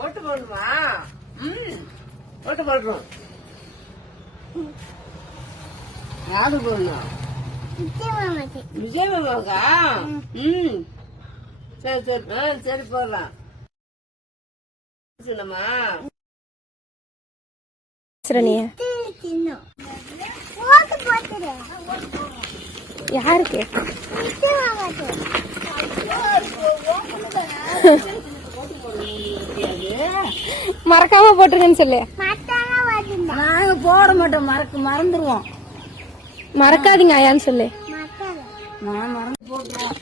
ஓட்டு போடணுமா? ஓட்டு போடணும். யாரு போடணும்? விஜய் மாமாக்கா? சரி சரி சரி போடலாம். சொன்னமா யாருக்கு மறக்காம போட்டுருங்கன்னு சொல்லு. நாங்க போட மாட்டோம், மறந்துருவோம். மறக்காதீங்க ஐயான்னு சொல்லு. நான் மறந்து போட்டுருவோம்.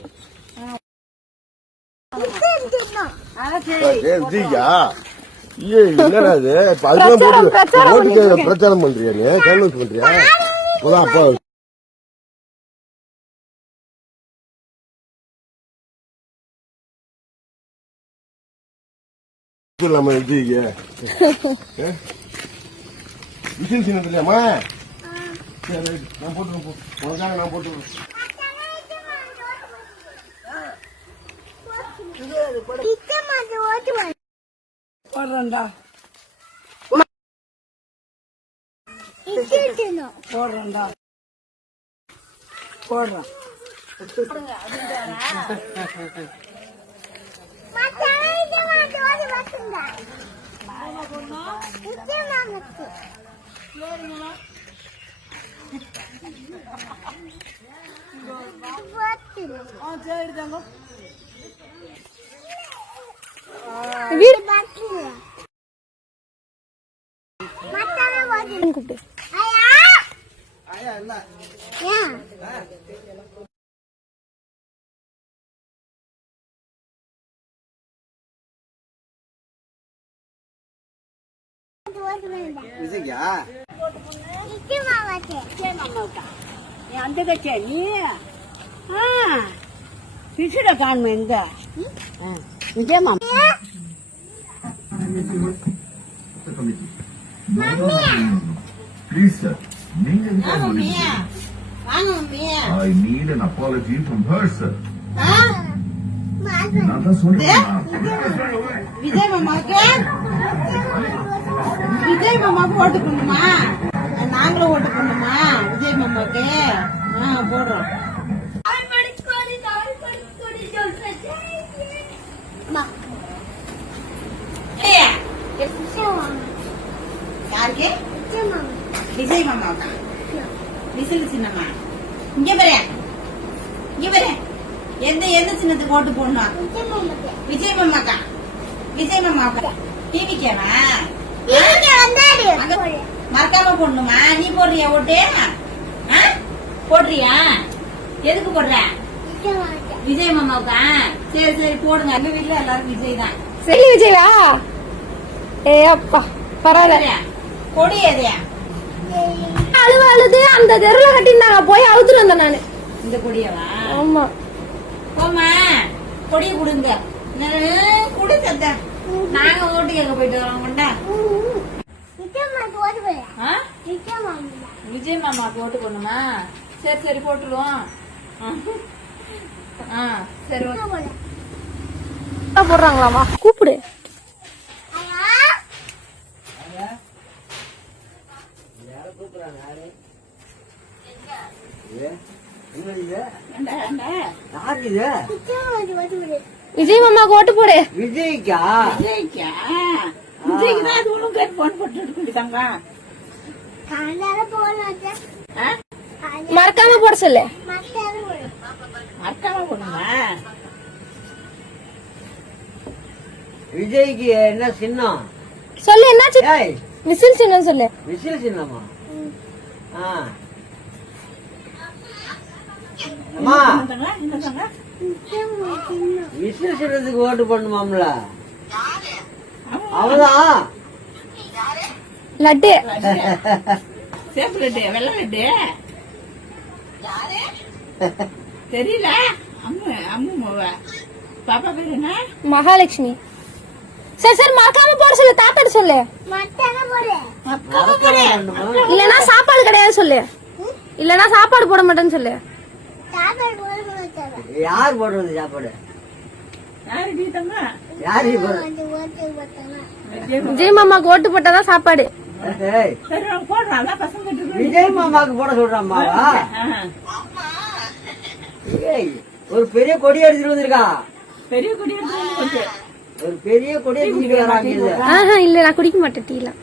பிரச்சாரம் பண்றியா? நீ கேன்வஸ் பண்றியா? அப்பா நம்ம விசில் சின்னது இல்லையாமா? நான் போட்டுருவோம், உனக்காக நான் போட்டுருவேன். போடுறேன்டா, போடுறேன்டா, போடுறேன். சரி தாங்க. அந்த கட்சியா நீ? பிச்சுட காணுமே எங்க? விஜய் மாமா Please, sir. I need an apology from her, sir. Vijay மாமாக்கு ஓட்டு பண்ணுமா? நாங்களும் ஓட்டு பண்ணுமா விஜய் மாமாக்கு? போடுறோம். யாருக்கு? விஜய் மாமாவுக்கா? விசில் சின்னமா? இங்க பாரு, இங்க பாரு. எந்த சின்னத்துக்கு ஓட்டு போடணும்? விஜய் மாமாக்கா? விஜய் மாமாவுக்கா? டிவிக்கேவா? மறக்காம போடணுமா? நீ போடுறியா ஓட்டு? போடுறியா? எதுக்கு போடுற? விஜய் மாமாவுக்கா? சரி சரி போடுங்க. எங்க வீட்டுல எல்லாரும் விஜய் தான். சரி விஜயா? ஏ அப்பா பரவாயில்ல. கொடி எதையா? அழுது அந்த தெருல கட்டிருந்தாங்க, போய் அழுத்துட்டு வந்தேன் நானு. இந்த கொடியவா? ஆமா. போமா கொடிய கொடுங்க. கொடுத்த நாங்க ஓட்டு கேட்க போயிட்டு வரோம். கொண்டா விஜய் மாமாவுக்கு ஓட்டு போடணுமா? சரி சரி போட்டுருவோம். சரி போடுறாங்களாமா? கூப்பிடு. விஜய் மாமாவுக்கு ஓட்டு போடு. விஜய்க்கா? விஜய்க்கு தான் அது ஒண்ணும் கேட்டு போன் போட்டு இருக்காங்க. மறக்காம போட சொல்லு. மறக்காம போடுமா? விஜய்க்கு என்ன சின்னம் சொல்லு? என்ன விசில் சின்னம் சொல்லு. விசில் சின்னமா? விசில் சின்னத்துக்கு ஓட்டு பண்ணுமாம்ல? அவதான் லட்டு. சேப்பு லட்டு, வெள்ளை லட்டு தெரியல. பாப்பா பேரு என்ன? மகாலட்சுமி. சரி சரி மறக்காம போட சொல்லு. தாத்தாடு சொல்லு. இல்லனா சாப்பாடு கிடையாது சொல்லு. இல்லனா சாப்பாடு போட மாட்டேன்னு சொல்லு. யார் போடுறது சாப்பாடு? யாரு டீ தம்மா? யாரு போடுறது? விஜய் மாமாக்கு ஓட்டு போட்டாதான் சாப்பாடு. ஏய், சரி நாங்க போடுறோம். அதான் பசங்க இருக்கு. விஜய் மாமாக்கு போட சொல்றாமாவா? ஏய், ஒரு பெரிய கொடி எடுத்துட்டு வந்திருக்கா. பெரிய குடி எடுத்து ஒரு பெரிய கொடி எடுத்துட்டு வராங்க. இல்ல நான் குடிக்க மாட்டேன் டீலாம்.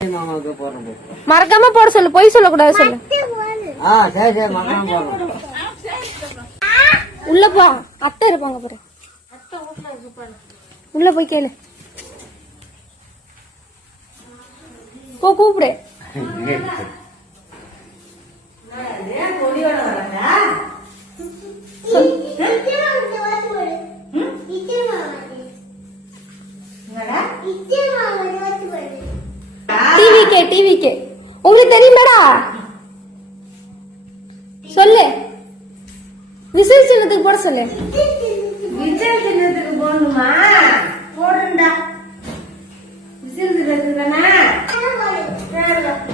விஜய் மாமாவுக்கு போடுறோம். மறக்காம போட சொல்லு, பொய் சொல்லக்கூடாது சொல்லு. சரி சரி மறக்காம போடுறோம். உள்ள போ, அத்தை இருப்பாங்க பாரு. உள்ள போய் கேளு. போ கூப்பிடு. டிவிக்கே உங்களுக்கு தெரியுமாடா? சொல்லு. விசில் சின்னத்துக்கு போட சொல்லு. விஜய் சின்னத்துக்கு போகணுமா? போடுறா. விசில் சின்னத்துக்கு தானே?